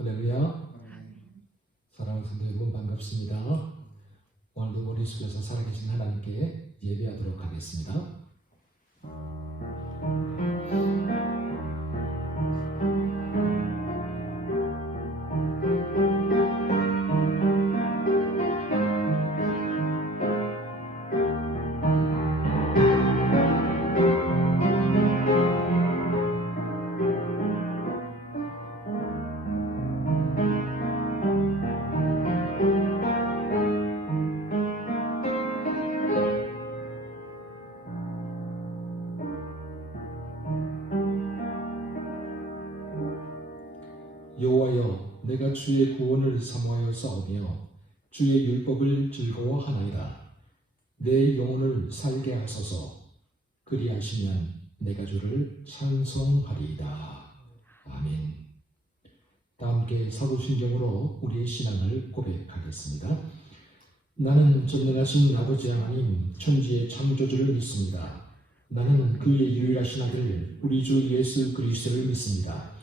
할렐루야. 사랑하는 성도 여러분 반갑습니다. 오늘도 머릿속에서 살아계신 하나님께 예배하도록 하겠습니다. 여호와여, 내가 주의 구원을 사모하여 싸우며 주의 율법을 즐거워하나이다. 내 영혼을 살게 하소서. 그리하시면 내가 주를 찬송하리이다. 아멘. 다 함께 사도신경으로 우리의 신앙을 고백하겠습니다. 나는 전능하신 아버지 하나님 천지의 창조주를 믿습니다. 나는 그의 유일하신 아들 우리 주 예수 그리스도를 믿습니다.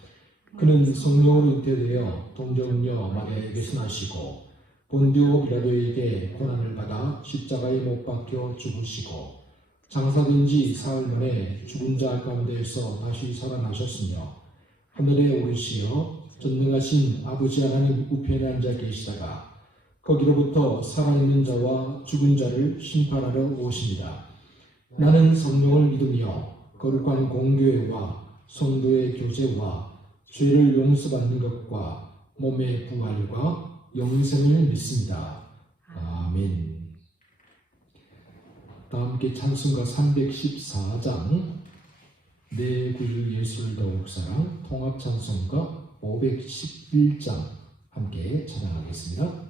그는 성령으로 잉태되어 동정녀 마리아에게서 나시고 본디오 빌라도에게 고난을 받아 십자가에 못 박혀 죽으시고 장사된 지 사흘 만에 죽은 자 가운데에서 다시 살아나셨으며 하늘에 오르시어 전능하신 아버지 하나님 우편에 앉아 계시다가 거기로부터 살아있는 자와 죽은 자를 심판하러 오십니다. 나는 성령을 믿으며 거룩한 공교회와 성도의 교제와 죄를 용서받는 것과 몸의 부활과 영생을 믿습니다. 아멘. 다 함께 찬송가 314장 내 구주 예수를 더욱 사랑 통합찬송가 511장 함께 찬양하겠습니다.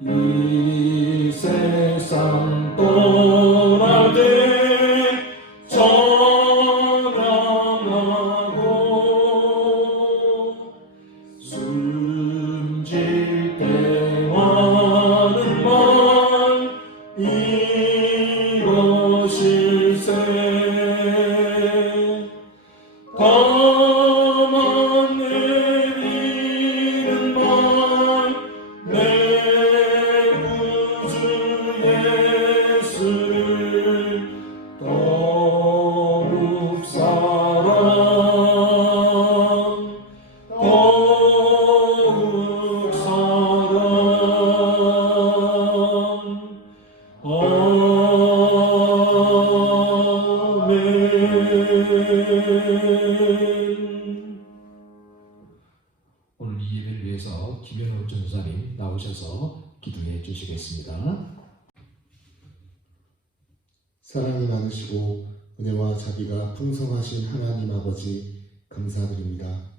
이 세상 떠나되 전향하고 숨질 때와는 말 이것일세 다만 내리는 말 더욱 사랑 아멘. 오늘 이 예배를 위해서 김현호 전사님 나오셔서 기도해 주시겠습니다. 사랑이 많으시고 은혜와 자비가 풍성하신 하나님 아버지 감사드립니다.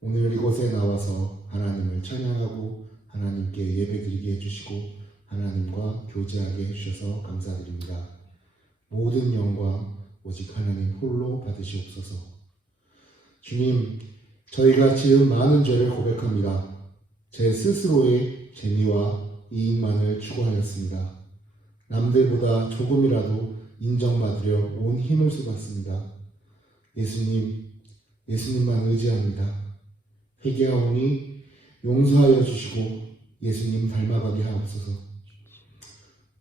오늘 이곳에 나와서 하나님을 찬양하고 하나님 하나님께 예배드리게 해주시고 하나님과 교제하게 해주셔서 감사드립니다. 모든 영광 오직 하나님 홀로 받으시옵소서. 주님, 저희가 지은 많은 죄를 고백합니다. 제 스스로의 재미와 이익만을 추구하였습니다. 남들보다 조금이라도 인정받으려 온 힘을 쏟았습니다. 예수님만 의지합니다. 회개하오니 용서하여 주시고 예수님 닮아가게 하옵소서.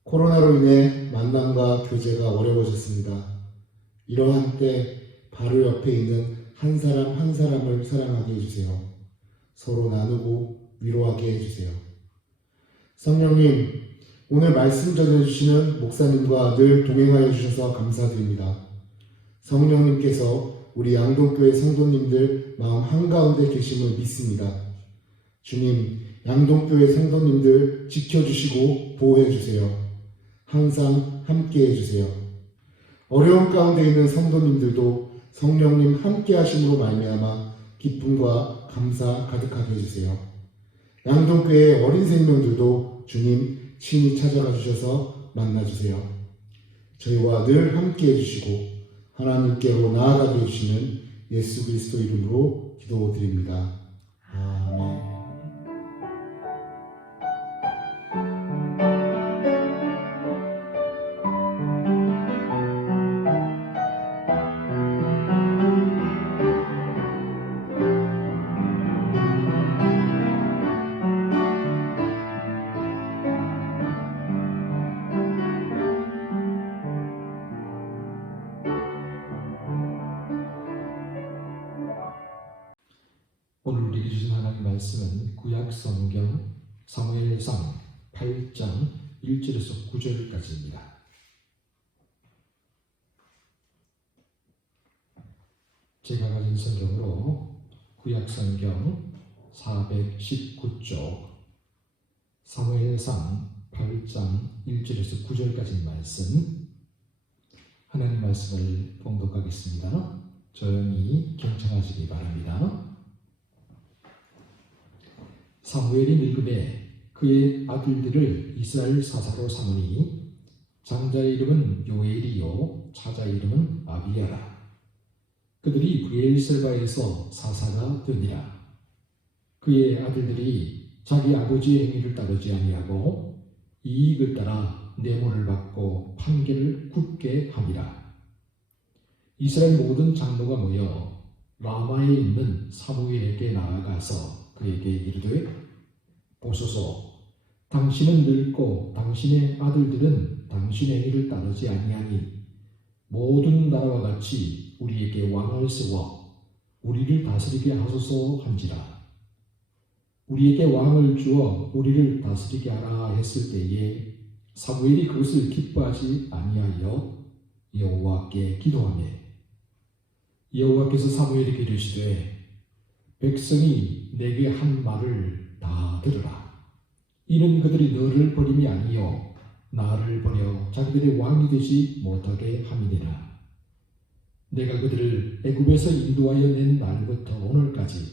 코로나로 인해 만남과 교제가 어려워졌습니다. 이러한 때 바로 옆에 있는 한 사람 한 사람을 사랑하게 해주세요. 서로 나누고 위로하게 해주세요. 성령님, 오늘 말씀 전해주시는 목사님과 늘 동행하여 주셔서 감사드립니다. 성령님께서 우리 양동교회 성도님들 마음 한가운데 계심을 믿습니다. 주님, 양동교회 성도님들 지켜주시고 보호해주세요. 항상 함께해 주세요. 어려움 가운데 있는 성도님들도 성령님 함께 하심으로 말미암아 기쁨과 감사 가득하게 해주세요. 양동교회 어린 생명들도 주님 친히 찾아가 주셔서 만나주세요. 저희와 늘 함께 해주시고 하나님께로 나아가게 해주시는 예수 그리스도 이름으로 기도드립니다. 아멘. 오늘 우리에게 주신 하나님 말씀은 구약 성경 사무엘상 8장 1절에서 9절까지입니다. 제가 가진 성경으로 구약 성경 419쪽 사무엘상 8장 1절에서 9절까지 말씀, 하나님 말씀을 봉독하겠습니다. 조용히 경청하시기 바랍니다. 사무엘이 늙음에 그의 아들들을 이스라엘 사사로 삼으니 장자의 이름은 요엘이요 차자의 이름은 아비야라. 그들이 브엘셀바에서 사사가 되니라. 그의 아들들이 자기 아버지의 행위를 따르지 아니하고 이익을 따라 뇌물을 받고 판결을 굳게 함이라. 이스라엘 모든 장로가 모여 라마에 있는 사무엘에게 나아가서 그에게 이르되, 보소서, 당신은 늙고 당신의 아들들은 당신의 행위를 따르지 아니하니 모든 나라와 같이 우리에게 왕을 세워 우리를 다스리게 하소서 한지라. 우리에게 왕을 주어 우리를 다스리게 하라 했을 때에 사무엘이 그것을 기뻐하지 아니하여 여호와께 기도하며 여호와께서 사무엘에게 이르시되, 백성이 내게 한 말을 다 들으라. 이는 그들이 너를 버림이 아니요 나를 버려 자기들의 왕이 되지 못하게 함이니라. 내가 그들을 애굽에서 인도하여 낸 날부터 오늘까지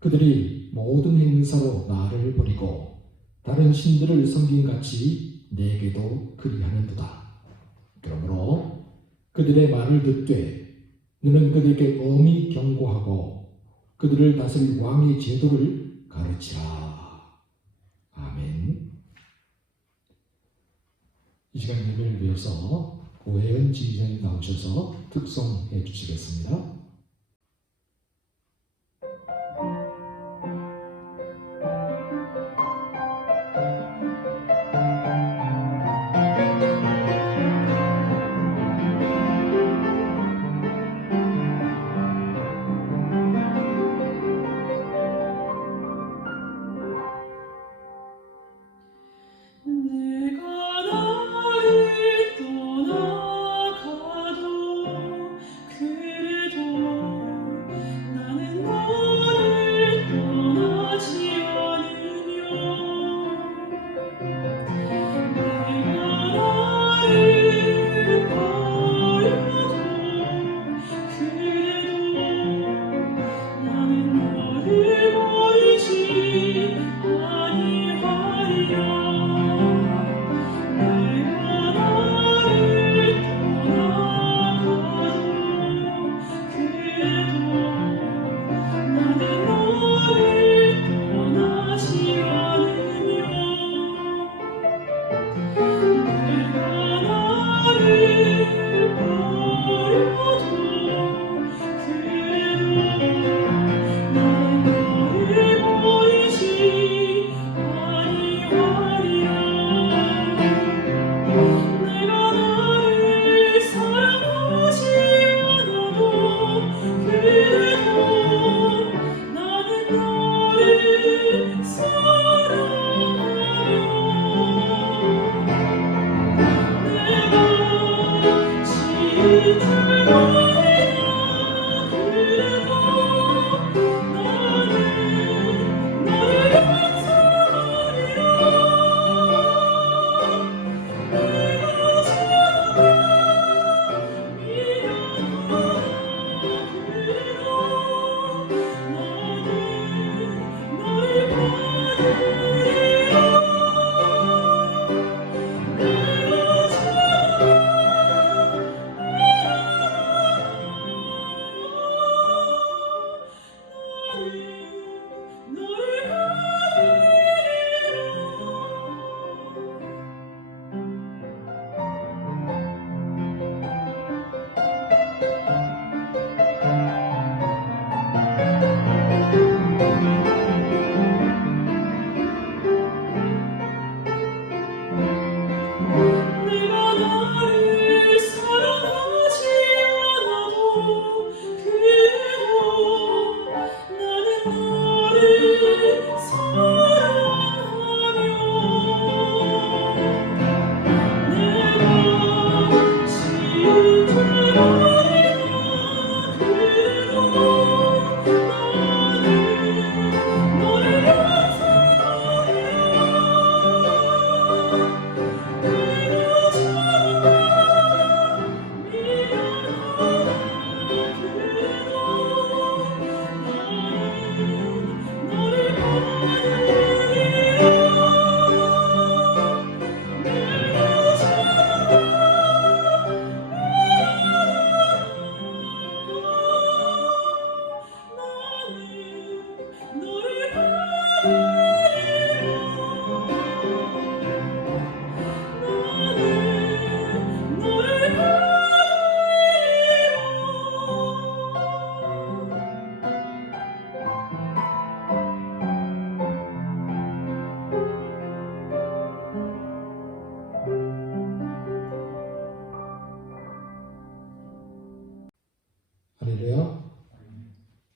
그들이 모든 행사로 나를 버리고 다른 신들을 섬김같이 내게도 그리하는도다. 그러므로 그들의 말을 듣되 너는 그들에게 엄히 경고하고 그들을 다스릴 왕의 제도를 가르치라. 아멘. 이 시간 예배를 위해서 오혜연 지휘자님 나오셔서 특송해 주시겠습니다. 내가 나를 떠나가도 그래도 내가 나를 사랑하지 않아도 그래도 나는 너를 사랑하며 내가 지은 죄만이나 그래도 나는 너를 할렐루야.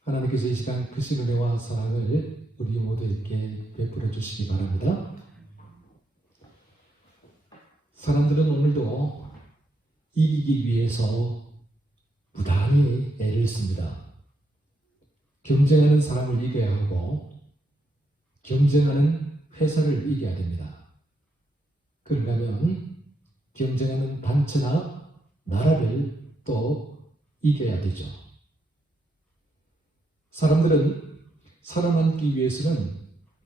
하나님께서 이 시간 크신 은혜와 사랑을 우리 모두에게 베풀어 주시기 바랍니다. 사람들은 오늘도 이기기 위해서 부단히 애를 씁니다. 경쟁하는 사람을 이겨야 하고 경쟁하는 회사를 이겨야 됩니다. 그런가 하면 경쟁하는 단체나 나라를 또 이겨야 되죠. 사람들은 살아남기 위해서는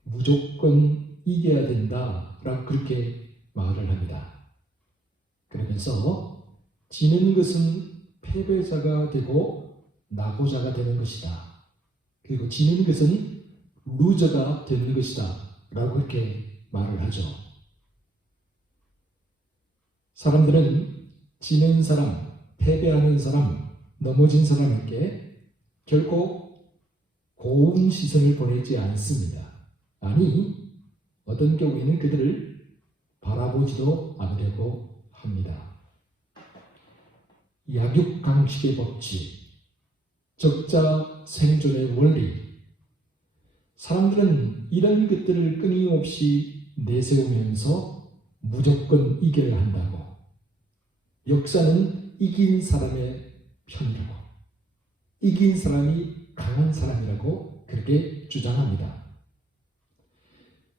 무조건 이겨야 된다라고 그렇게 말을 합니다. 그러면서 지는 것은 패배자가 되고 낙오자가 되는 것이다. 그리고 지는 것은 루저가 되는 것이다 라고 그렇게 말을 하죠. 사람들은 지는 사람, 패배하는 사람, 넘어진 사람에게 결코 고운 시선을 보내지 않습니다. 아니, 어떤 경우에는 그들을 바라보지도 않으려고 합니다. 약육강식의 법칙, 적자 생존의 원리, 사람들은 이런 것들을 끊임없이 내세우면서 무조건 이겨야 한다고, 역사는 이긴 사람의 편이라고, 이긴 사람이 강한 사람이라고 그렇게 주장합니다.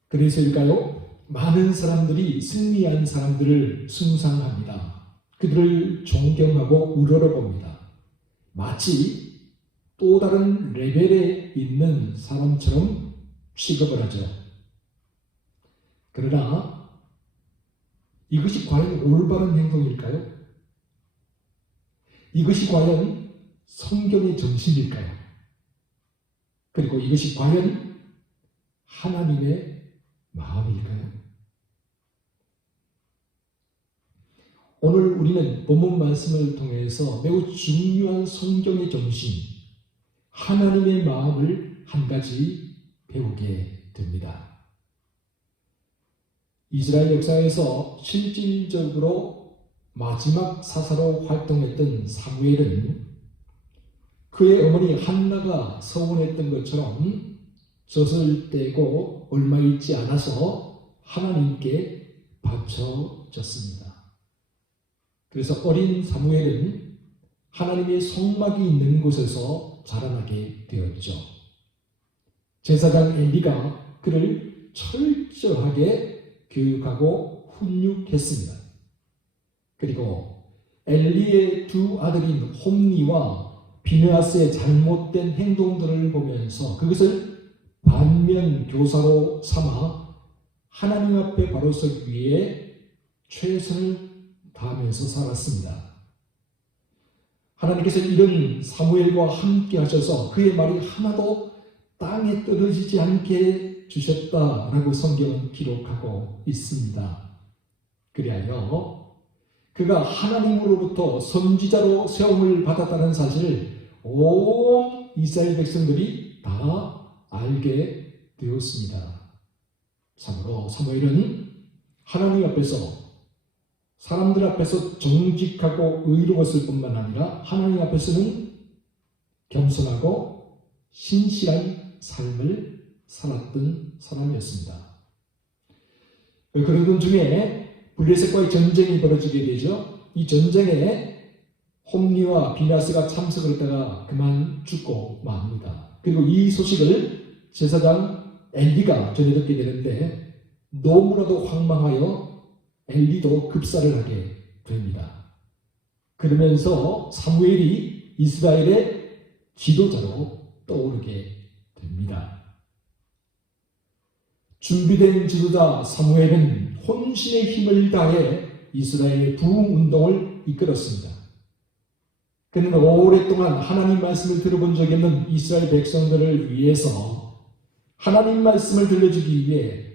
그래서일까요? 많은 사람들이 승리한 사람들을 숭상합니다. 그들을 존경하고 우러러봅니다. 마치 또 다른 레벨에 있는 사람처럼 취급을 하죠. 그러나 이것이 과연 올바른 행동일까요? 이것이 과연 성경의 정신일까요? 그리고 이것이 과연 하나님의 마음일까요? 오늘 우리는 본문 말씀을 통해서 매우 중요한 성경의 정신, 하나님의 마음을 한 가지 배우게 됩니다. 이스라엘 역사에서 실질적으로 마지막 사사로 활동했던 사무엘은 그의 어머니 한나가 서원했던 것처럼 젖을 떼고 얼마 있지 않아서 하나님께 바쳐졌습니다. 그래서 어린 사무엘은 하나님의 성막이 있는 곳에서 자라나게 되었죠. 제사장 엘리가 그를 철저하게 교육하고 훈육했습니다. 그리고 엘리의 두 아들인 홈니와 비느하스의 잘못된 행동들을 보면서 그것을 반면 교사로 삼아 하나님 앞에 바로 서기 위해 최선을 다하면서 살았습니다. 하나님께서 이런 사무엘과 함께 하셔서 그의 말이 하나도 땅에 떨어지지 않게 주셨다라고 성경은 기록하고 있습니다. 그리하여 그가 하나님으로부터 선지자로 세움을 받았다는 사실을 온 이스라엘 백성들이 다 알게 되었습니다. 참으로 사무엘은 하나님 앞에서 사람들 앞에서 정직하고 의로웠을 뿐만 아니라 하나님 앞에서는 겸손하고 신실한 삶을 살았던 사람이었습니다. 그런 중에 블레셋과의 전쟁이 벌어지게 되죠. 이 전쟁에 홈니와 비나스가 참석을 했다가 그만 죽고 맙니다. 그리고 이 소식을 제사장 엘리가 전해 듣게 되는데 너무나도 황망하여 엘리도 급사를 하게 됩니다. 그러면서 사무엘이 이스라엘의 지도자로 떠오르게 됩니다. 준비된 지도자 사무엘은 혼신의 힘을 다해 이스라엘의 부흥 운동을 이끌었습니다. 그는 오랫동안 하나님 말씀을 들어본 적이 없는 이스라엘 백성들을 위해서 하나님 말씀을 들려주기 위해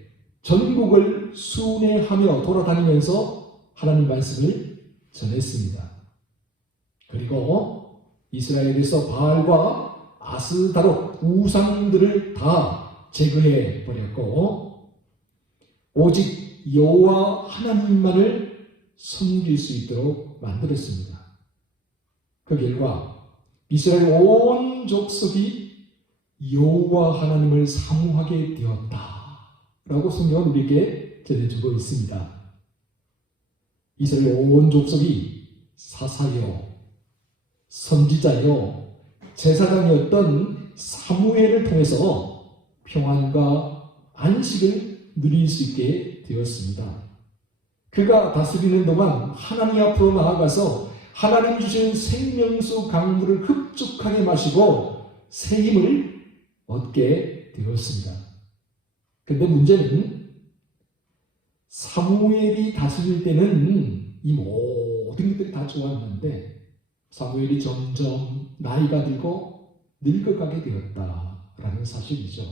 전국을 순회하며 돌아다니면서 하나님 말씀을 전했습니다. 그리고 이스라엘에서 바알과 아스다롯 우상들을 다 제거해 버렸고 오직 여호와 하나님만을 섬길 수 있도록 만들었습니다. 그 결과 이스라엘 온 족속이 여호와 하나님을 사모하게 되었다라고 성경은 우리에게 전해주고 있습니다. 이스라엘 온 족속이 사사요, 선지자요, 제사장이었던 사무엘을 통해서 평안과 안식을 누릴 수 있게 되었습니다. 그가 다스리는 동안 하나님 앞으로 나아가서 하나님 주신 생명수 강물을 흡족하게 마시고 새 힘을 얻게 되었습니다. 그런데 문제는 사무엘이 다스릴 때는 이 모든 것들이 다 좋았는데 사무엘이 점점 나이가 들고 늙어가게 되었다라는 사실이죠.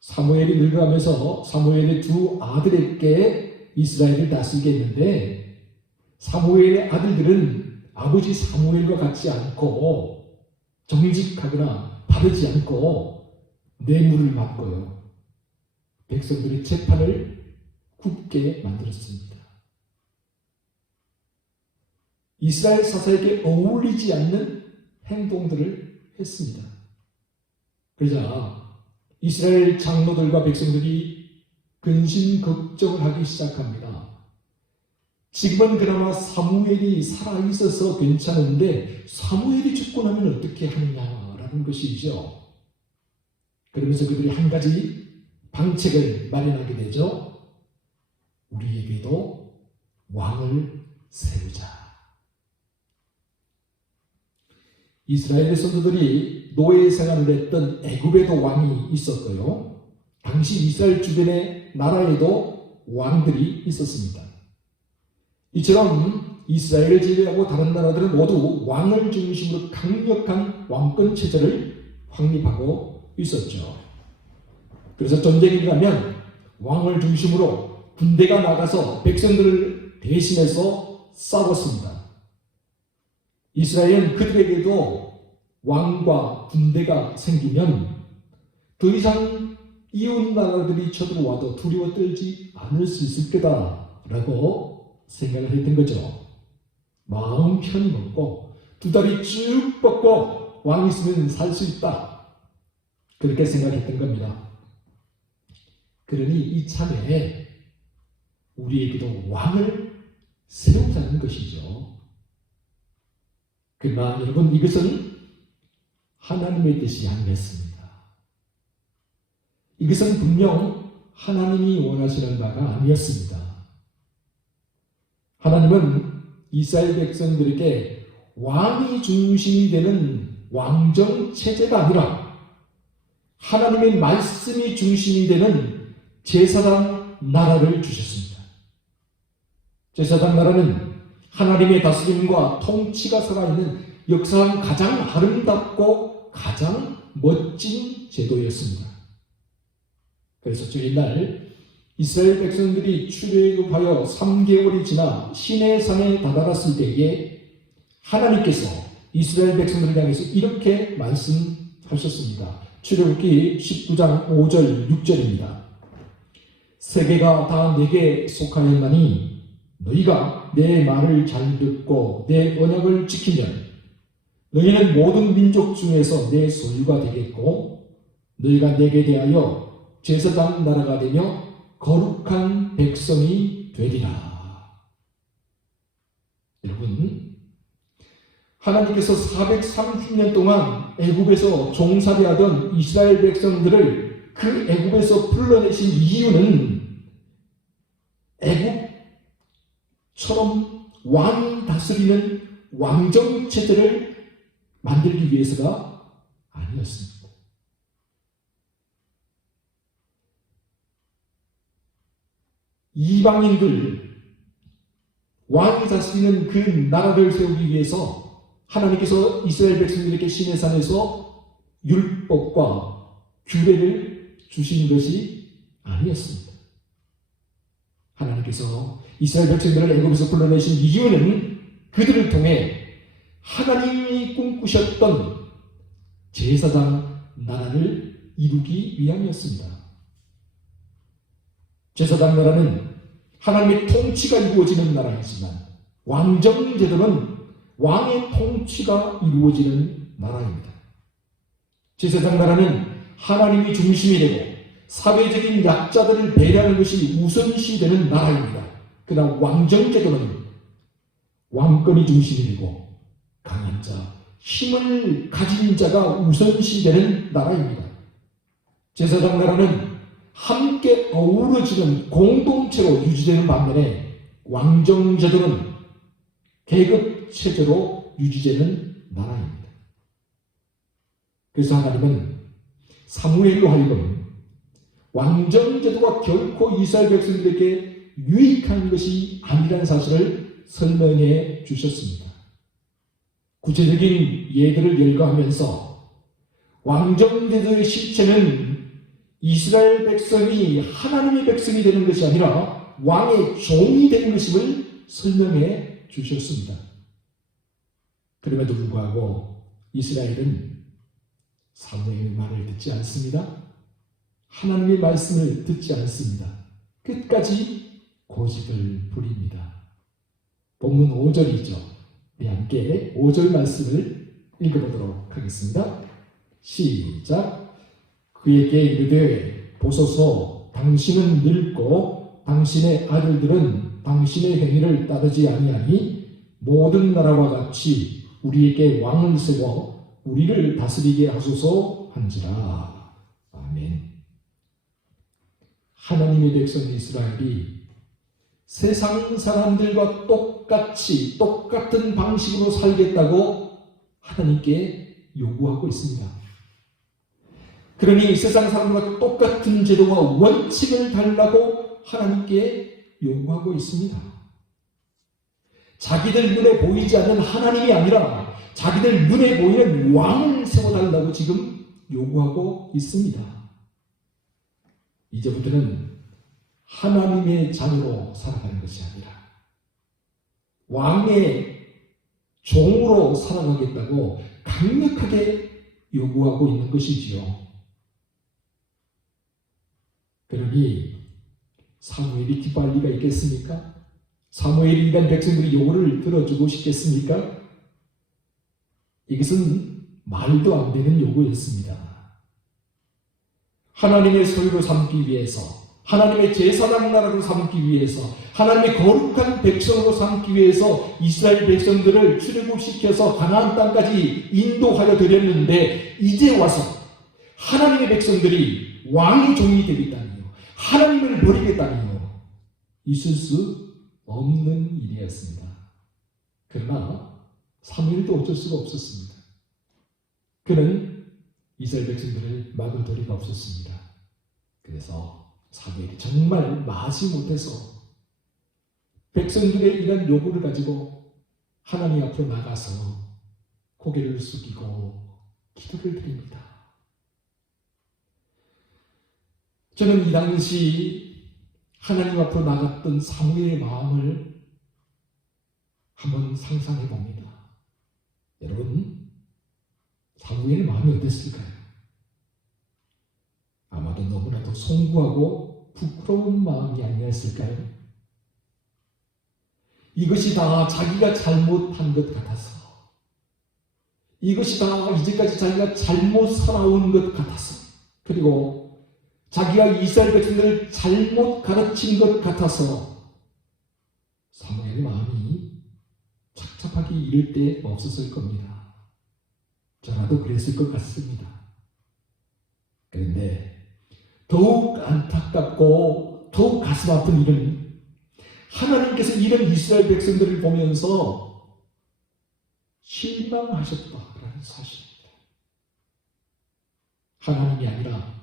사무엘이 늙어가면서 사무엘의 두 아들에게 이스라엘을 다스리게 했는데 사무엘의 아들들은 아버지 사무엘과 같지 않고 정직하거나 바르지 않고 뇌물을 받고요. 백성들의 재판을 굽게 만들었습니다. 이스라엘 사사에게 어울리지 않는 행동들을 했습니다. 그러자 이스라엘 장로들과 백성들이 근심 걱정을 하기 시작합니다. 지금은 그나마 사무엘이 살아있어서 괜찮은데 사무엘이 죽고 나면 어떻게 하느냐라는 것이죠. 그러면서 그들이 한 가지 방책을 마련하게 되죠. 우리에게도 왕을 세우자. 이스라엘의 선조들이 노예 생활을 했던 애굽에도 왕이 있었고요. 당시 이스라엘 주변의 나라에도 왕들이 있었습니다. 이처럼 이스라엘을 제외하고 다른 나라들은 모두 왕을 중심으로 강력한 왕권 체제를 확립하고 있었죠. 그래서 전쟁이 일어나면 왕을 중심으로 군대가 나가서 백성들을 대신해서 싸웠습니다. 이스라엘은 그들에게도 왕과 군대가 생기면 더 이상 이웃 나라들이 쳐들어와도 두려워 떨지 않을 수 있을 거다라고 생각을 했던 거죠. 마음 편히 먹고 두 다리 쭉 뻗고 왕이 있으면 살 수 있다. 그렇게 생각했던 겁니다. 그러니 이참에 우리에게도 왕을 세우자는 것이죠. 그러나 여러분, 이것은 하나님의 뜻이 아니었습니다. 이것은 분명 하나님이 원하시는 바가 아니었습니다. 하나님은 이스라엘 백성들에게 왕이 중심이 되는 왕정 체제가 아니라 하나님의 말씀이 중심이 되는 제사장 나라를 주셨습니다. 제사장 나라는 하나님의 다스림과 통치가 살아있는 역사상 가장 아름답고 가장 멋진 제도였습니다. 그래서 주일날 이스라엘 백성들이 출애굽하여 3개월이 지나 시내산에 다다랐을 때에 하나님께서 이스라엘 백성들을 향해서 이렇게 말씀하셨습니다. 출애굽기 19장 5절 6절입니다. 세계가 다 내게 속하였나니 너희가 내 말을 잘 듣고 내 언약을 지키면 너희는 모든 민족 중에서 내 소유가 되겠고 너희가 내게 대하여 제사장 나라가 되며 거룩한 백성이 되리라. 여러분, 하나님께서 430년 동안 애굽에서 종살이하던 이스라엘 백성들을 그 애굽에서 불러내신 이유는 애굽처럼 왕이 다스리는 왕정 체제를 만들기 위해서가 아니었습니다. 이방인들, 왕이 다스리는 그 나라를 세우기 위해서 하나님께서 이스라엘 백성들에게 시내산에서 율법과 규례를 주신 것이 아니었습니다. 하나님께서 이스라엘 백성들을 애굽에서 불러내신 이유는 그들을 통해 하나님이 꿈꾸셨던 제사장 나라를 이루기 위함이었습니다. 제사장 나라는 하나님의 통치가 이루어지는 나라이지만 왕정제도는 왕의 통치가 이루어지는 나라입니다. 제사장 나라는 하나님이 중심이 되고 사회적인 약자들을 배려하는 것이 우선시되는 나라입니다. 그러나 왕정제도는 왕권이 중심이 되고 강한 자, 힘을 가진 자가 우선시되는 나라입니다. 제사장 나라는 함께 어우러지는 공동체로 유지되는 반면에 왕정제도는 계급체제로 유지되는 나라입니다. 그래서 하나님은 사무엘로 하여금 왕정제도가 결코 이스라엘 백성들에게 유익한 것이 아니라는 사실을 설명해 주셨습니다. 구체적인 예들을 열거하면서 왕정제도의 실체는 이스라엘 백성이 하나님의 백성이 되는 것이 아니라 왕의 종이 되는 것임을 설명해 주셨습니다. 그럼에도 불구하고 이스라엘은 사무엘의 말을 듣지 않습니다. 하나님의 말씀을 듣지 않습니다. 끝까지 고집을 부립니다. 본문 5절이죠. 우리 함께 5절 말씀을 읽어보도록 하겠습니다. 시작. 그에게 이르되 보소서 당신은 늙고 당신의 아들들은 당신의 행위를 따르지 아니하니 모든 나라와 같이 우리에게 왕을 세워 우리를 다스리게 하소서 한지라. 아멘. 하나님의 백성 이스라엘이 세상 사람들과 똑같은 방식으로 살겠다고 하나님께 요구하고 있습니다. 그러니 세상 사람들과 똑같은 제도와 원칙을 달라고 하나님께 요구하고 있습니다. 자기들 눈에 보이지 않는 하나님이 아니라 자기들 눈에 보이는 왕을 세워달라고 지금 요구하고 있습니다. 이제부터는 하나님의 자녀로 살아가는 것이 아니라 왕의 종으로 살아가겠다고 강력하게 요구하고 있는 것이지요. 그러니 사무엘이 기뻐할 리가 있겠습니까? 사무엘이 이런 백성들이 요구를 들어주고 싶겠습니까? 이것은 말도 안 되는 요구였습니다. 하나님의 소유를 삼기 위해서 하나님의 제사장 나라로 삼기 위해서, 하나님의 거룩한 백성으로 삼기 위해서 이스라엘 백성들을 출애굽시켜서 가나안 땅까지 인도하여 드렸는데, 이제 와서 하나님의 백성들이 왕의 종이 되겠다니요, 하나님을 버리겠다니요, 있을 수 없는 일이었습니다. 그러나 사무엘도 어쩔 수가 없었습니다. 그는 이스라엘 백성들을 막을 도리가 없었습니다. 그래서 사무엘이 정말 마지 못해서 백성들의 이런 요구를 가지고 하나님 앞으로 나가서 고개를 숙이고 기도를 드립니다. 저는 이 당시 하나님 앞으로 나갔던 사무엘의 마음을 한번 상상해 봅니다. 여러분, 사무엘의 마음이 어땠을까요? 아마도 너무나도 송구하고 부끄러운 마음이 아니었을까요? 이것이 다 자기가 잘못한 것 같아서, 이것이 다 이제까지 자기가 잘못 살아온 것 같아서, 그리고 자기가 이스라엘 백성들을 잘못 가르친 것 같아서 사무엘의 마음이 착잡하기 이를 데 없었을 겁니다. 저라도 그랬을 것 같습니다. 그런데 더욱 안타깝고 더욱 가슴 아픈 일은, 하나님께서 이런 이스라엘 백성들을 보면서 실망하셨다라는 사실입니다. 하나님이 아니라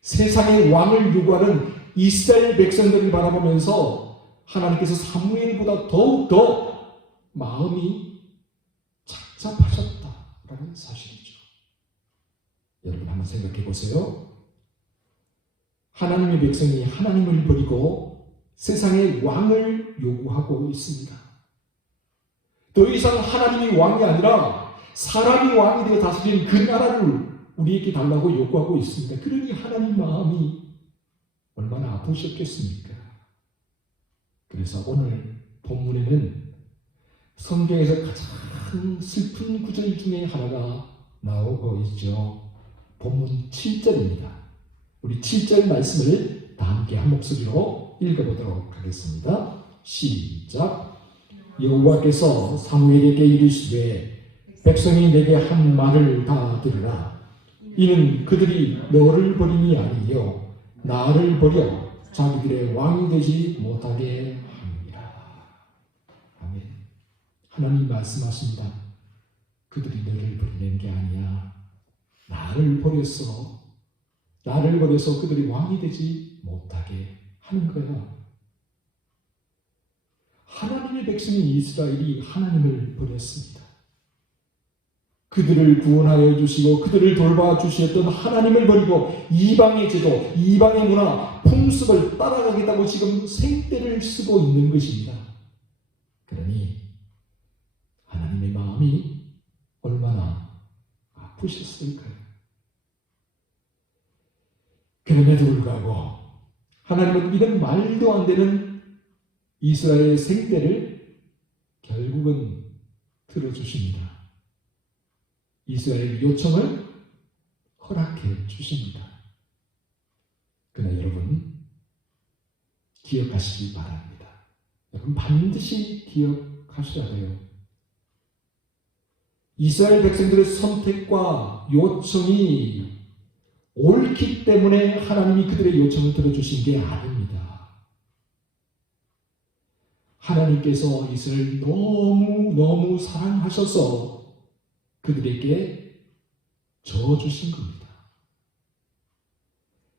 세상의 왕을 요구하는 이스라엘 백성들을 바라보면서 하나님께서 사무엘보다 더욱더 마음이 착잡하셨다라는 사실이죠. 여러분 한번 생각해 보세요. 하나님의 백성이 하나님을 버리고 세상의 왕을 요구하고 있습니다. 더 이상 하나님이 왕이 아니라 사람이 왕이 되어 다스리는 그 나라를 우리에게 달라고 요구하고 있습니다. 그러니 하나님 마음이 얼마나 아프셨겠습니까? 그래서 오늘 본문에는 성경에서 가장 슬픈 구절 중에 하나가 나오고 있죠. 본문 7절입니다. 우리 7절 말씀을 다 함께 한 목소리로 읽어보도록 하겠습니다. 시작. 여호와께서 사무엘에게 이르시되 백성이 내게 한 말을 다 들으라. 이는 그들이 너를 버림이 아니요 나를 버려 자기들의 왕이 되지 못하게 함이라. 아멘. 하나님 말씀하십니다. 그들이 너를 버리는 게 아니야. 나를 버려서 그들이 왕이 되지 못하게 하는 거야. 하나님의 백성인 이스라엘이 하나님을 버렸습니다. 그들을 구원하여 주시고 그들을 돌봐 주셨던 하나님을 버리고 이방의 제도, 이방의 문화, 풍습을 따라가겠다고 지금 생떼를 쓰고 있는 것입니다. 그러니 하나님의 마음이 얼마나 아프셨을까요? 그럼에도 불구하고 하나님은 이런 말도 안 되는 이스라엘의 생떼를 결국은 들어주십니다. 이스라엘의 요청을 허락해 주십니다. 그러나 여러분 기억하시기 바랍니다. 여러분 반드시 기억하셔야 돼요. 이스라엘 백성들의 선택과 요청이 옳기 때문에 하나님이 그들의 요청을 들어주신 게 아닙니다. 하나님께서 이스라엘을 너무 사랑하셔서 그들에게 저어주신 겁니다.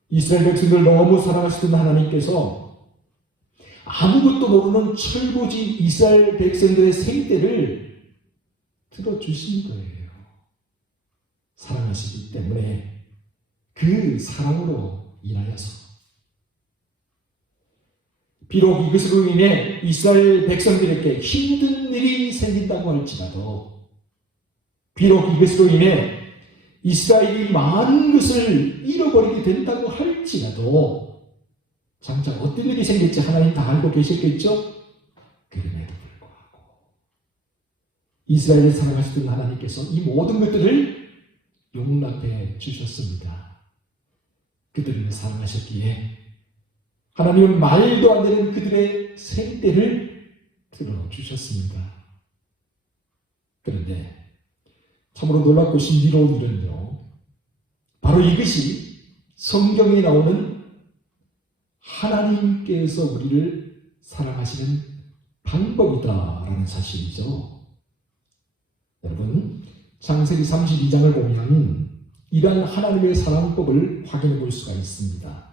이스라엘 백성들을 너무 사랑하시던 하나님께서 아무것도 모르는 철부지 이스라엘 백성들의 생떼를 들어주신 거예요. 사랑하시기 때문에 그 사랑으로 인하여서 비록 이것으로 인해 이스라엘 백성들에게 힘든 일이 생긴다고 할지라도, 비록 이것으로 인해 이스라엘이 많은 것을 잃어버리게 된다고 할지라도, 장차 어떤 일이 생길지 하나님 다 알고 계셨겠죠? 그럼에도 불구하고 이스라엘을 사랑하시던 하나님께서 이 모든 것들을 용납해 주셨습니다. 그들을 사랑하셨기에 하나님은 말도 안 되는 그들의 생때를 들어주셨습니다. 그런데 참으로 놀랍고 신비로운 일은요, 바로 이것이 성경에 나오는 하나님께서 우리를 사랑하시는 방법이다라는 사실이죠. 여러분, 창세기 32장을 보면 이러한 하나님의 사랑법을 확인해 볼 수가 있습니다.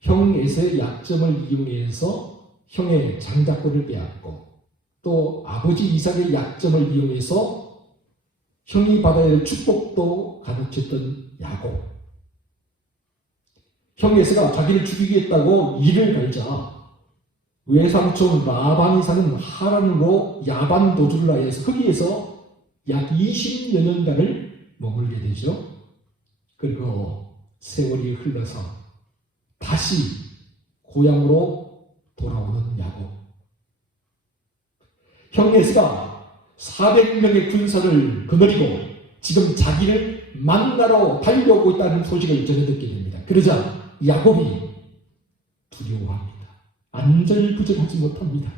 형 에서의 약점을 이용해서 형의 장자권을 빼앗고, 또 아버지 이삭의 약점을 이용해서 형이 받아야 할 축복도 가르쳤던 야곱. 형 에서가 자기를 죽이겠다고 이를 갈자 외삼촌 라반이 사는 하란으로 야반 도주를 하여서 거기에서 약 20여 년간을 머물게 되죠. 그리고 세월이 흘러서 다시 고향으로 돌아오는 야곱. 형 에서가 400명의 군사를 거느리고 지금 자기를 만나러 달려오고 있다는 소식을 전해 듣게 됩니다. 그러자 야곱이 두려워합니다. 안절부절하지 못합니다.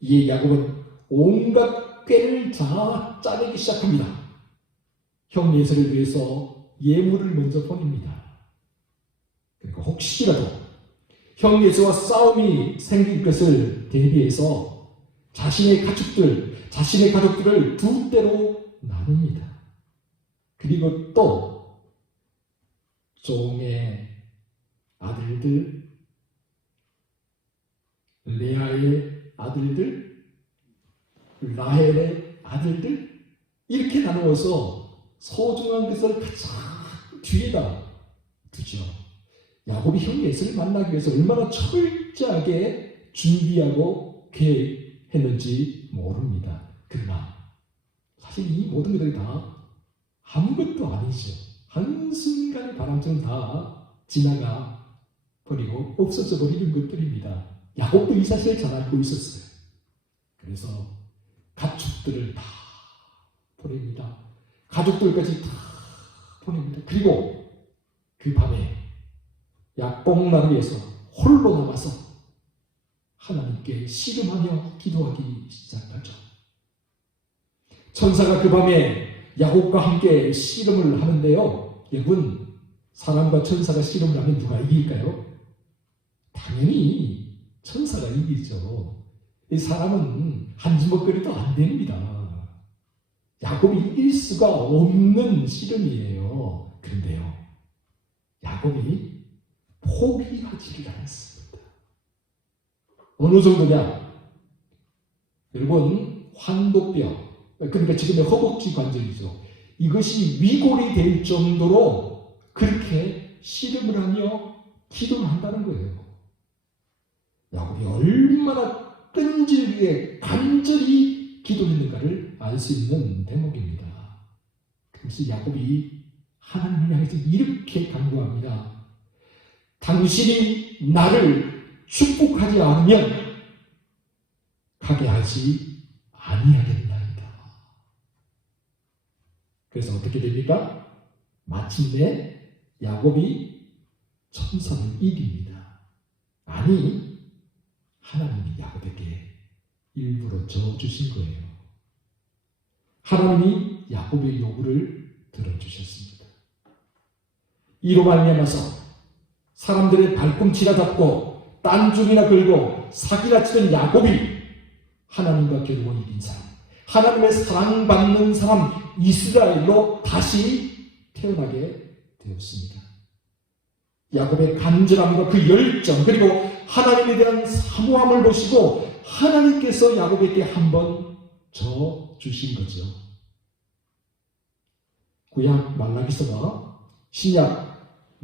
이에 야곱은 온갖 꾀를 다 짜내기 시작합니다. 형 에서를 위해서 예물을 먼저 보냅니다. 그리고 혹시라도 형 에서와 싸움이 생길 것을 대비해서 자신의 가족들을 두 때로 나눕니다. 그리고 또 종의 아들들, 레아의 아들들, 라헬의 아들들, 이렇게 나누어서 소중한 것을 가장 뒤에다 두죠. 야곱이 형 에서를 만나기 위해서 얼마나 철저하게 준비하고 계획했는지 모릅니다. 그러나 사실 이 모든 것들이 다 아무것도 아니죠. 한순간의 바람처럼 다 지나가 버리고 없어져 버리는 것들입니다. 야곱도 이 사실을 잘 알고 있었어요. 그래서 가축들을 다 보냅니다. 가족들까지 다 보냅니다. 그리고 그 밤에 약봉나루에서 홀로 남아서 하나님께 씨름하며 기도하기 시작하죠. 천사가 그 밤에 야곱과 함께 씨름을 하는데요. 여러분, 사람과 천사가 씨름을 하면 누가 이길까요? 당연히 천사가 이기죠. 이 사람은 한 주먹거리도 안 됩니다. 야곱이 이길 수가 없는 씨름이에요. 그런데요, 야곱이 포기하지를 않습니다. 어느 정도냐? 여러분, 환도뼈, 그러니까 지금의 허벅지 관절이죠. 이것이 위골이 될 정도로 그렇게 씨름을 하며 기도를 한다는 거예요. 야곱이 얼마나 끈질기게 간절히 기도했는가를 알 수 있는 대목입니다. 그래서 야곱이 하나님을 향해서 이렇게 간구합니다. 당신이 나를 축복하지 않으면 가게 하지 아니하겠나이다. 그래서 어떻게 됩니까? 마침내 야곱이 천사를 이깁니다. 아니, 하나님이 야곱에게 일부러 저주신 거예요. 하나님이 야곱의 요구를 들어주셨습니다. 이로 말미암아서 사람들의 발꿈치나 잡고 딴중이나 걸고 사기나 치던 야곱이 하나님과 겨루어 이긴 사람, 하나님의 사랑받는 사람 이스라엘로 다시 태어나게 되었습니다. 야곱의 간절함과 그 열정, 그리고 하나님에 대한 사모함을 보시고 하나님께서 야곱에게 한번 줘 주신 거죠. 구약 말라기서와 신약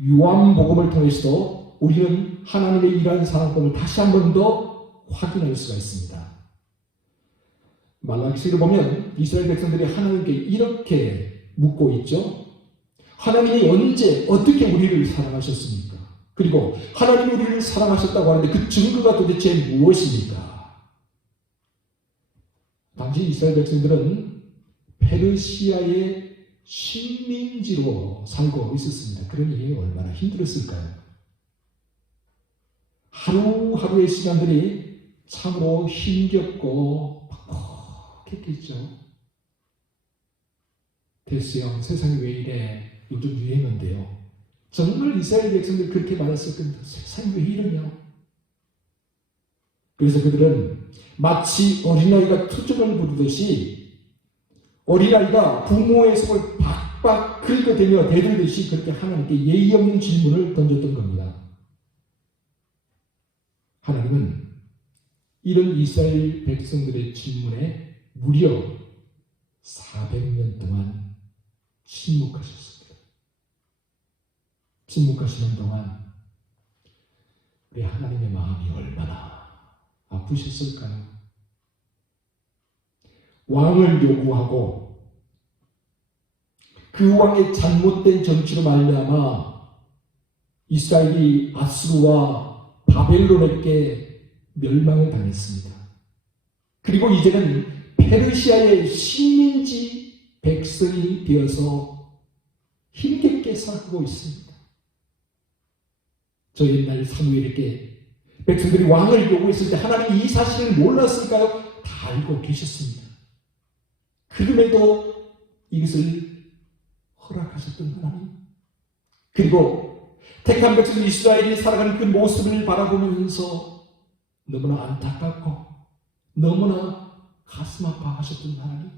요한복음을 통해서도 우리는 하나님의 이러한 사랑법을 다시 한 번 더 확인할 수가 있습니다. 말라기서를 보면 이스라엘 백성들이 하나님께 이렇게 묻고 있죠. 하나님이 언제 어떻게 우리를 사랑하셨습니까? 그리고 하나님이 우리를 사랑하셨다고 하는데 그 증거가 도대체 무엇입니까? 당시 이스라엘 백성들은 페르시아의 식민지로 살고 있었습니다. 그러니 얼마나 힘들었을까요? 하루하루의 시간들이 참으로 힘겹고 퍽퍽했겠죠. 됐어요. 세상이 왜 이래? 요즘 유행인데요. 정말 이스라엘 백성들 그렇게 말했을 건데 세상이 왜 이러냐? 그래서 그들은 마치 어린아이가 투정을 부르듯이 어린아이가 부모의 속을 박박 긁어대며 대들듯이 그렇게 하나님께 예의 없는 질문을 던졌던 겁니다. 하나님은 이런 이스라엘 백성들의 질문에 무려 400년 동안 침묵하셨습니다. 침묵하시는 동안 우리 하나님의 마음이 얼마나 아프셨을까요? 왕을 요구하고 그 왕의 잘못된 정치로 말미암아 이스라엘이 아수르와 바벨론에게 멸망을 당했습니다. 그리고 이제는 페르시아의 식민지 백성이 되어서 힘겹게 살고 있습니다. 저 옛날 사무엘에게 백성들이 왕을 요구했을 때 하나님이 이 사실을 몰랐을까요? 다 알고 계셨습니다. 그럼에도 이것을 허락하셨던 하나님, 그리고 택한 백성 이스라엘이 살아가는 그 모습을 바라보면서 너무나 안타깝고 너무나 가슴 아파하셨던 하나님,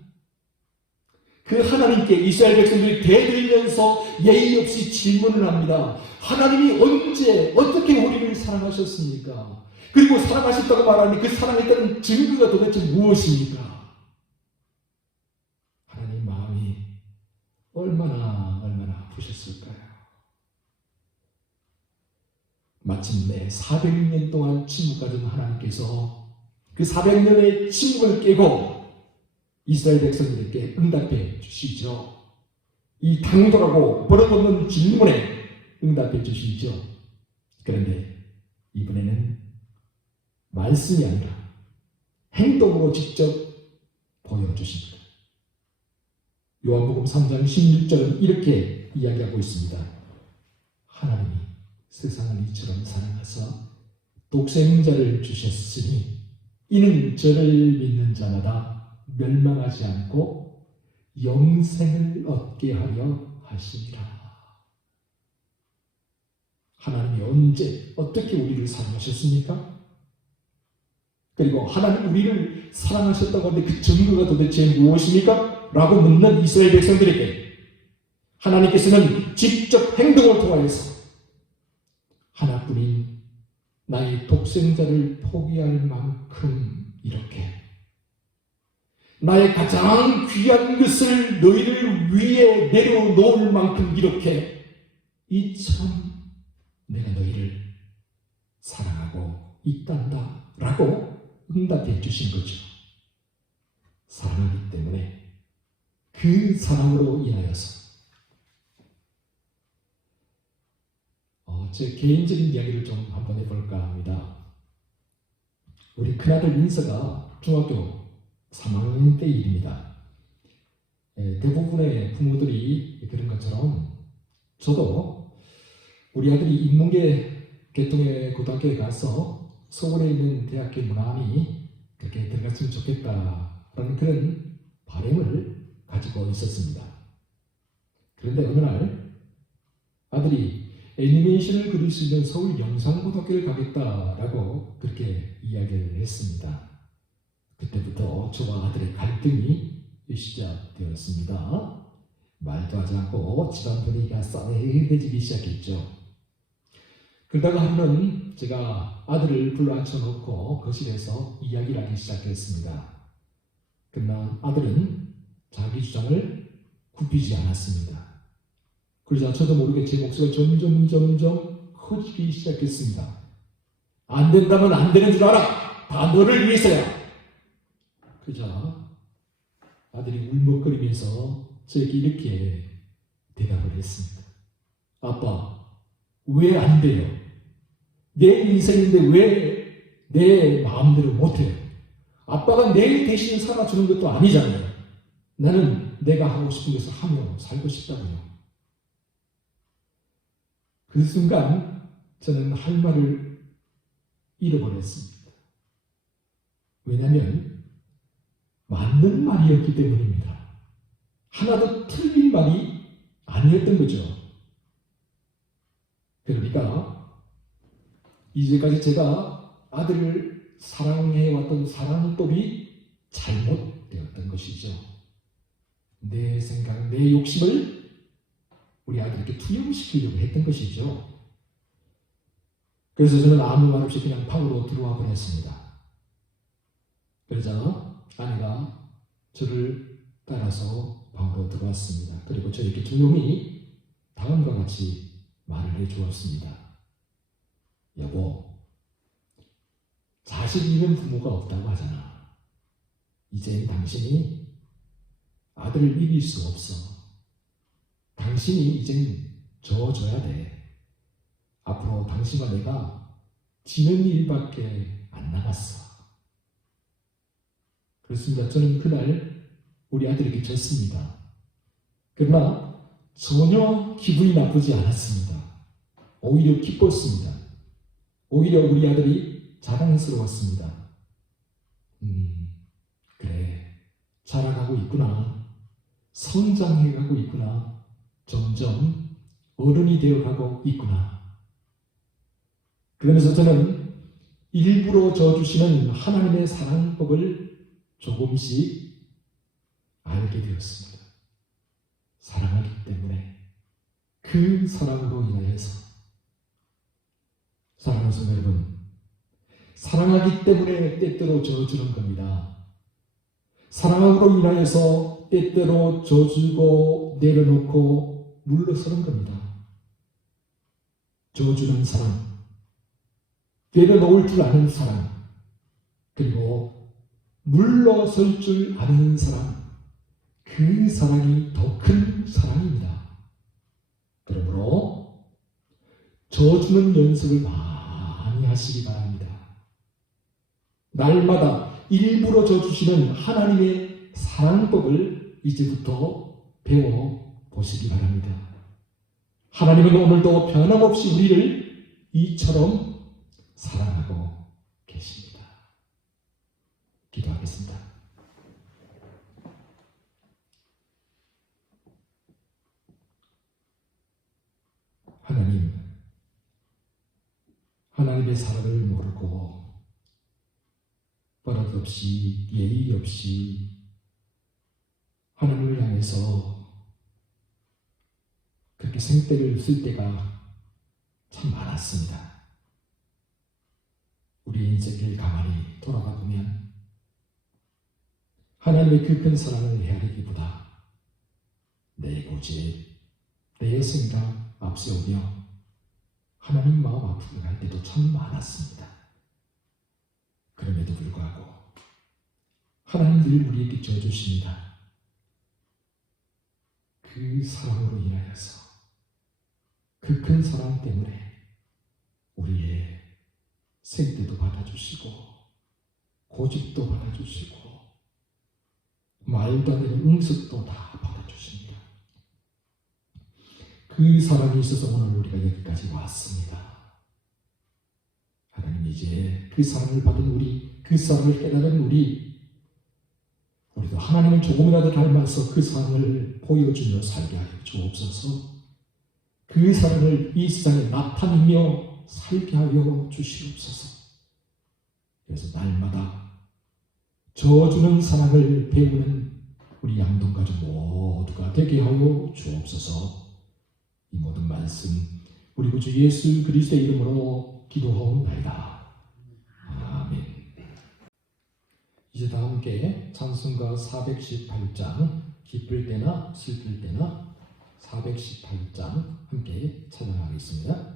그 하나님께 이스라엘 백성들이 대들면서 예의 없이 질문을 합니다. 하나님이 언제 어떻게 우리를 사랑하셨습니까? 그리고 사랑하셨다고 말하니 그 사랑했다는 증거가 도대체 무엇입니까? 하나님 마음이 얼마나 아프셨을까요? 마침내 400년 동안 침묵하던 하나님께서 그 400년의 침묵을 깨고 이스라엘 백성들에게 응답해 주시죠. 이 당돌하고 버릇없는 질문에 응답해 주시죠. 그런데 이번에는 말씀이 아니라 행동으로 직접 보여주십니다. 요한복음 3장 16절은 이렇게 이야기하고 있습니다. 하나님이 세상을 이처럼 사랑하사 독생자를 주셨으니 이는 저를 믿는 자마다 멸망하지 않고 영생을 얻게 하려 하시니라. 하나님이 언제 어떻게 우리를 사랑하셨습니까? 그리고 하나님 우리를 사랑하셨다고 하는데 그 증거가 도대체 무엇입니까? 라고 묻는 이스라엘 백성들에게 하나님께서는 직접 행동을 통하여서 하나뿐인 나의 독생자를 포기할 만큼 이렇게 나의 가장 귀한 것을 너희를 위해 내려놓을 만큼 이렇게 이처럼 내가 너희를 사랑하고 있단다 라고 응답해 주신 거죠. 사랑하기 때문에 그 사랑으로 인하여서 제 개인적인 이야기를 좀 한번 해볼까 합니다. 우리 큰아들 민서가 중학교 3학년 때 일입니다. 대부분의 부모들이 그런 것처럼 저도 우리 아들이 인문계 계통의 고등학교에 가서 서울에 있는 대학교 문안이 그렇게 들어갔으면 좋겠다라는 그런 바람을 가지고 있었습니다. 그런데 어느 날 아들이 애니메이션을 그릴 수 있는 서울 영상고등학교를 가겠다라고 그렇게 이야기를 했습니다. 그때부터 저와 아들의 갈등이 시작되었습니다. 말도 하지 않고 집안 분위기가 싸해지기 시작했죠. 그러다가 한번 제가 아들을 불러앉혀놓고 거실에서 이야기를 하기 시작했습니다. 그러나 아들은 자기 주장을 굽히지 않았습니다. 그러자 저도 모르게 제 목소리가 점점 커지기 시작했습니다. 안 된다면 안 되는 줄 알아. 다 너를 위해서야. 그러자 아들이 울먹거리면서 저에게 이렇게 대답을 했습니다. 아빠, 왜 안 돼요? 내 인생인데 왜 내 마음대로 못해요? 아빠가 내 대신 살아주는 것도 아니잖아요. 나는 내가 하고 싶은 것을 하며 살고 싶다고요. 그 순간 저는 할 말을 잃어버렸습니다. 왜냐하면 맞는 말이었기 때문입니다. 하나도 틀린 말이 아니었던 거죠. 그러니까 이제까지 제가 아들을 사랑해왔던 사랑법이 잘못되었던 것이죠. 내 생각, 내 욕심을 우리 아들에게 투영시키려고 했던 것이죠. 그래서 저는 아무 말 없이 그냥 방으로 들어와 보냈습니다. 그러자 아내가 저를 따라서 방으로 들어왔습니다. 그리고 저에게 조용히 다음과 같이 말을 해주었습니다. 여보, 자식 잃은 부모가 없다고 하잖아. 이젠 당신이 아들을 이길 수 없어. 당신이 이젠 져줘야 돼. 앞으로 당신과 내가 지는 일밖에 안 남았어. 그렇습니다. 저는 그날 우리 아들에게 졌습니다. 그러나 전혀 기분이 나쁘지 않았습니다. 오히려 기뻤습니다. 오히려 우리 아들이 자랑스러웠습니다. 그래, 자라가고 있구나. 성장해가고 있구나. 점점 어른이 되어가고 있구나. 그러면서 저는 일부러 저주시는 하나님의 사랑법을 조금씩 알게 되었습니다. 사랑하기 때문에, 그 사랑으로 인하여서. 사랑하는 성도 여러분, 사랑하기 때문에 때때로 저주는 겁니다. 사랑으로 인하여서 때때로 저주고 내려놓고 물러서는 겁니다. 저주는 사랑, 내려놓을 줄 아는 사랑, 그리고 물러설 줄 아는 사랑, 그 사랑이 더 큰 사랑입니다. 그러므로 저주는 연습을 많이 하시기 바랍니다. 날마다 일부러 저주시는 하나님의 사랑법을 이제부터 배워보시기 바랍니다. 하나님은 오늘도 변함없이 우리를 이처럼 사랑하고 계십니다. 기도하겠습니다. 하나님, 하나님의 사랑을 모르고 버릇없이 예의 없이 하나님을 향해서 그렇게 생떼를 쓸 때가 참 많았습니다. 우리 인생길 가만히 돌아가 보면 하나님의 그 큰 사랑을 헤아리기보다 내 고집, 내 생각 앞세우며 하나님 마음 아프게 할 때도 참 많았습니다. 그럼에도 불구하고 하나님 늘 우리에게 져주십니다. 그 사랑으로 인하여서, 그 큰 사랑 때문에 우리의 생때도 받아주시고 고집도 받아주시고 말도 안 되는 응습도 다 받아주십니다. 그 사랑이 있어서 오늘 우리가 여기까지 왔습니다. 하나님, 이제 그 사랑을 받은 우리, 그 사랑을 깨달은 우리도 하나님을 조금이라도 닮아서 그 사랑을 보여주며 살게 하여 주옵소서. 그 사랑을 이 세상에 나타내며 살게 하여 주시옵소서. 그래서 날마다 저주는 사랑을 배우는 우리 양동가족 모두가 되게 하여 주옵소서. 이 모든 말씀 우리 구주 예수 그리스도의 이름으로 기도하옵나이다. 아멘. 이제 다 함께 찬송가 418장, 기쁠 때나 슬플 때나 418장 함께 찬양하겠습니다.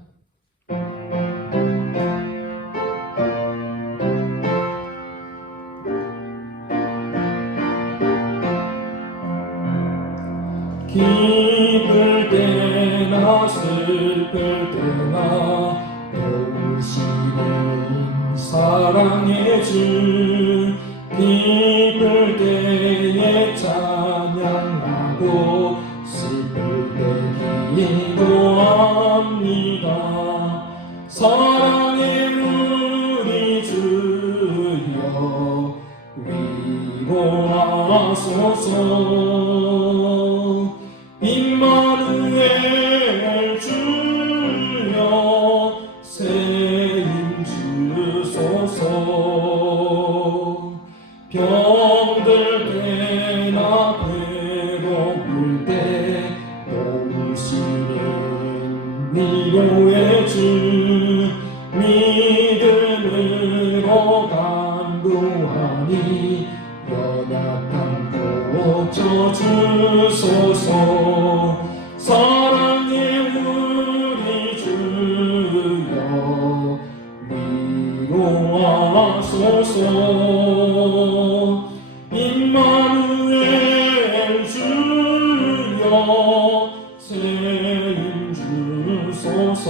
기쁠 때나 슬플 때나 오시는 사랑의 주, 기쁠 때에 찬양하고 슬플 때 기도합니다. 사랑의 물이 위로하소서. 임마누엘 주여 세임 주소서. 병들 때나 괴로울 때 도우시는 위로의 주 믿음으로 간구하니 연약함 고쳐주소서. 사랑의 우리 주여 위로하소서. 임마누엘 주여 세임 주소서.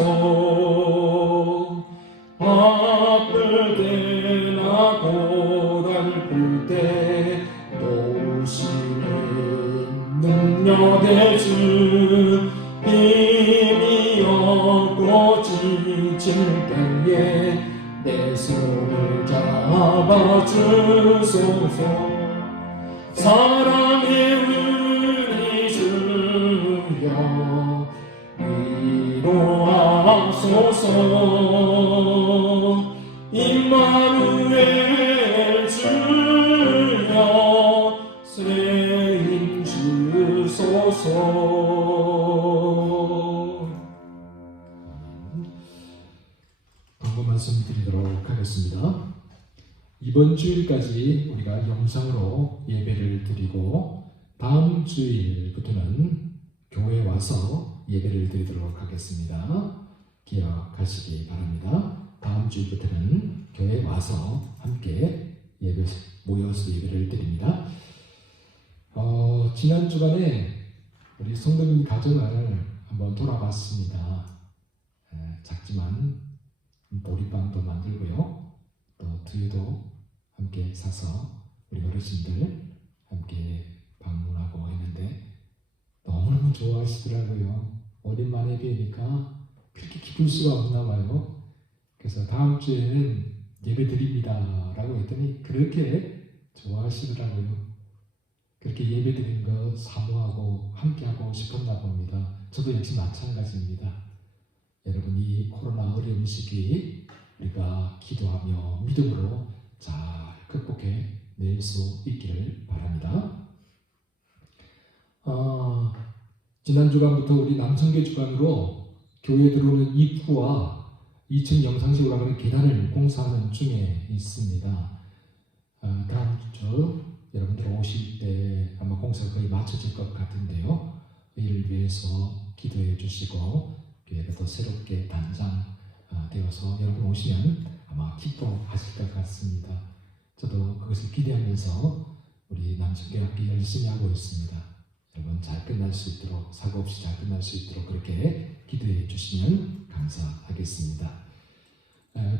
바쁠 때나 고달플 때 도우시는 능력의 주 힘이 없고 지칠 때에 내 손을 잡아주소서. 사랑의 우리 주여 위로하소서. 임마누엘 주여 세임 주소서. 광고 말씀 드리도록 하겠습니다. 이번 주일까지 우리가 영상으로 예배를 드리고 다음 주일부터는 교회에 와서 예배를 드리도록 하겠습니다. 기억하시기 바랍니다. 다음 주일부터는 교회에 와서 함께 모여서 예배를 드립니다. 지난 주간에 우리 성도님 가정을 한번 돌아봤습니다. 작지만 보리빵도 만들고요. 또 두유도 함께 사서 우리 어르신들 함께 방문하고 했는데 너무너무 좋아하시더라고요. 오랜만에 뵈니까 그렇게 기쁠 수가 없나 봐요. 그래서 다음 주에는 예배 드립니다 라고 했더니 그렇게 좋아하시더라고요. 그렇게 예배 드리는 거 사모하고 함께하고 싶었나 봅니다. 저도 역시 마찬가지입니다. 여러분, 이 코로나 어려운 시기 우리가 기도하며 믿음으로 잘 극복해낼 수 있기를 바랍니다. 지난 주간부터 우리 남성계 주간으로 교회에 들어오는 입구와 2층 영상식으로 하는 계단을 공사하는 중에 있습니다. 다음 주 여러분들 오실 때 아마 공사가 거의 마쳐질 것 같은데요. 이를 위해서 기도해 주시고 교회가 더 새롭게 단장되어서 여러분 오시면 아마 기뻐하실 것 같습니다. 저도 그것을 기대하면서 우리 남성계 함께 열심히 하고 있습니다. 여러분 잘 끝날 수 있도록, 사고 없이 잘 끝날 수 있도록 그렇게 기도해 주시면 감사하겠습니다.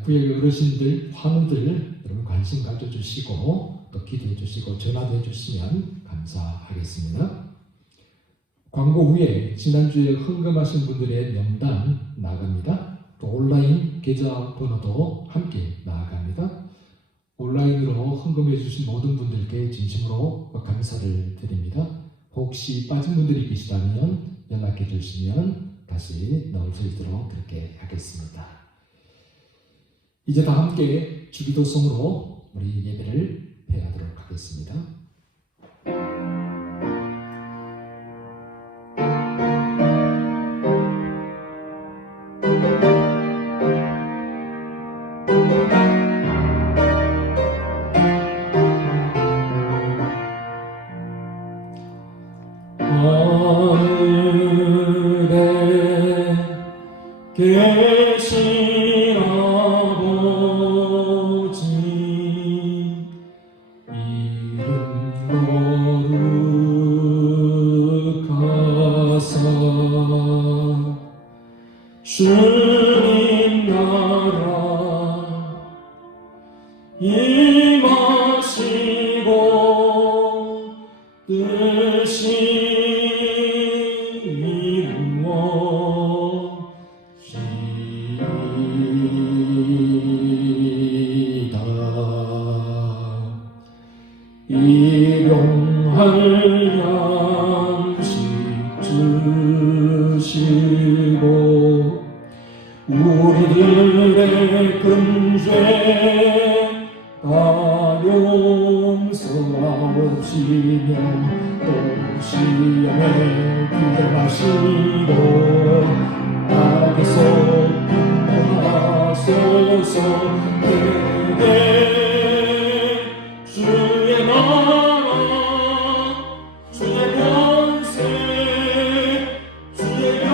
구역 어르신들, 환우들 여러분 관심 가져주시고 또 기도해 주시고 전화도 해주시면 감사하겠습니다. 광고 후에 지난주에 헌금하신 분들의 명단 나갑니다. 또 온라인 계좌번호도 함께 나갑니다. 온라인으로 헌금해 주신 모든 분들께 진심으로 감사를 드립니다. 혹시 빠진 분들이 계시다면 연락해 주시면 다시 넣을 수 있도록 그렇게 하겠습니다. 이제 다 함께 주기도송으로 우리 예배를 회하도록 하겠습니다. 하늘에 계신 아버지 이름 거룩하사 주님 나라 임하시고 뜻이 이루어지이다. 큰 죄 다 용서하옵시며 또 시험에 들게 마시고 악에서 구원하소서. 내게 주의 나라 주의 권세 주의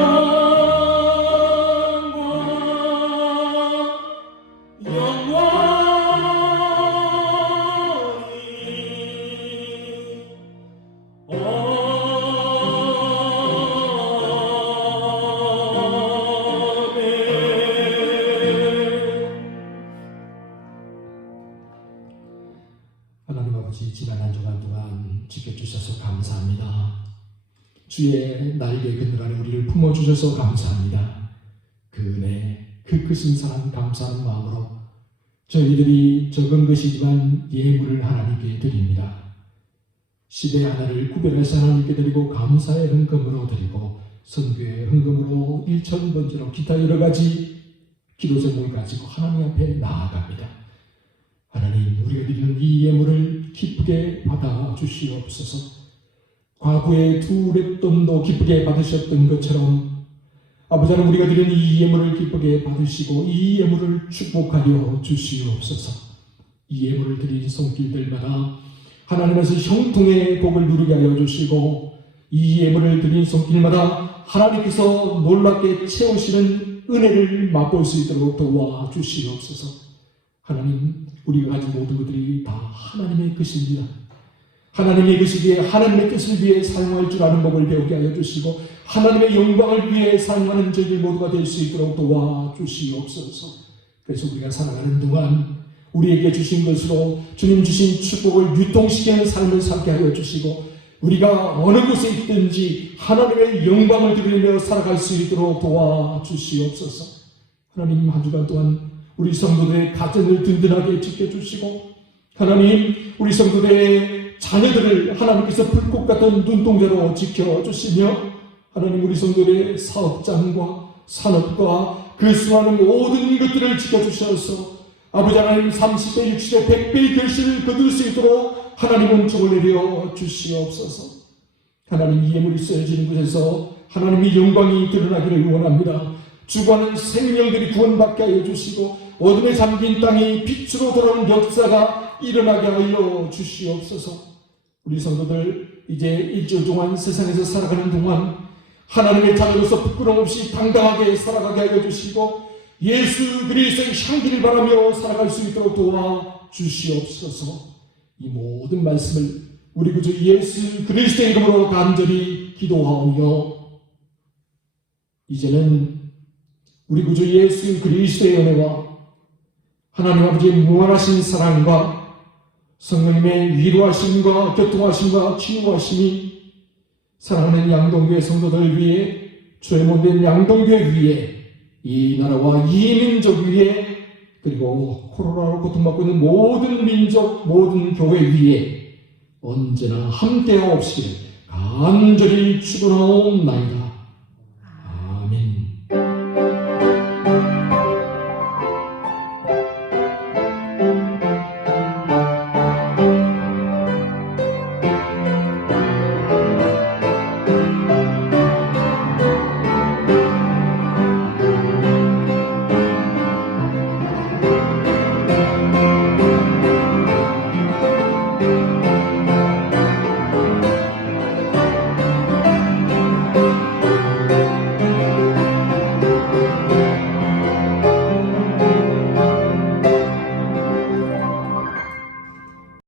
하나님 아버지, 지난 한 주간 동안 지켜주셔서 감사합니다. 주의 날개 그늘 아래 우리를 품어주셔서 감사합니다. 그 은혜, 그 크신 사랑 감사하는 마음으로 저희들이 적은 것이지만 예물을 하나님께 드립니다. 10의 하나를 구별해서 하나님께 드리고 감사의 헌금으로 드리고 선교의 헌금으로 1,000번째로 기타 여러 가지 기도 제목을 가지고 하나님 앞에 나아갑니다. 하나님, 우리가 드리는 이 예물을 기쁘게 받아주시옵소서. 과거의 두 랩돈도 기쁘게 받으셨던 것처럼 아버지 하나님, 우리가 드리는 이 예물을 기쁘게 받으시고 이 예물을 축복하여 주시옵소서. 이 예물을 드린 손길들마다 하나님께서 형통의 복을 누리게 하여 주시고 이 예물을 드린 손길마다 하나님께서 놀랍게 채우시는 은혜를 맛볼 수 있도록 도와주시옵소서. 하나님, 우리가 가진 모든 것들이 다 하나님의 것입니다. 하나님의 것이기에 하나님의 뜻을 위해 사용할 줄 아는 법을 배우게 하여 주시고 하나님의 영광을 위해 사용하는 저희들 모두가 될 수 있도록 도와주시옵소서. 그래서 우리가 살아가는 동안 우리에게 주신 것으로 주님 주신 축복을 유통시키는 삶을 살게 하여 주시고 우리가 어느 곳에 있든지 하나님의 영광을 드리며 살아갈 수 있도록 도와주시옵소서. 하나님, 한 주간 동안 우리 성도들의 가정을 든든하게 지켜주시고 하나님, 우리 성도들의 자녀들을 하나님께서 불꽃 같은 눈동자로 지켜주시며 하나님, 우리 성도들의 사업장과 산업과 그 수많은 모든 것들을 지켜주셔서 아버지 하나님 30배, 60배, 100배의 결실을 거둘 수 있도록 하나님 은총을 내려 주시옵소서. 하나님, 이 예물이 쓰여지는 곳에서 하나님의 영광이 드러나기를 원합니다. 죽어가는 생명들이 구원받게 하여 주시고 어둠에 잠긴 땅이 빛으로 돌아오는 역사가 일어나게 하여 주시옵소서. 우리 성도들 이제 일주일 동안 세상에서 살아가는 동안 하나님의 자녀로서 부끄럼 없이 당당하게 살아가게 하여 주시고 예수 그리스도의 향기를 바라며 살아갈 수 있도록 도와주시옵소서. 이 모든 말씀을 우리 구주 예수 그리스도의 이름으로 간절히 기도하오며 이제는 우리 구주 예수 그리스도의 은혜와 하나님 아버지의 무한하신 사랑과 성령님의 위로하심과 교통하심과 치유하심이 사랑하는 양동교회 성도들 위해 죄 못된 양동교회 위에 이 나라와 이 민족 위에 그리고 코로나로 고통받고 있는 모든 민족 모든 교회 위에 언제나 함께하옵시길 간절히 축원하옵나이다. 아멘.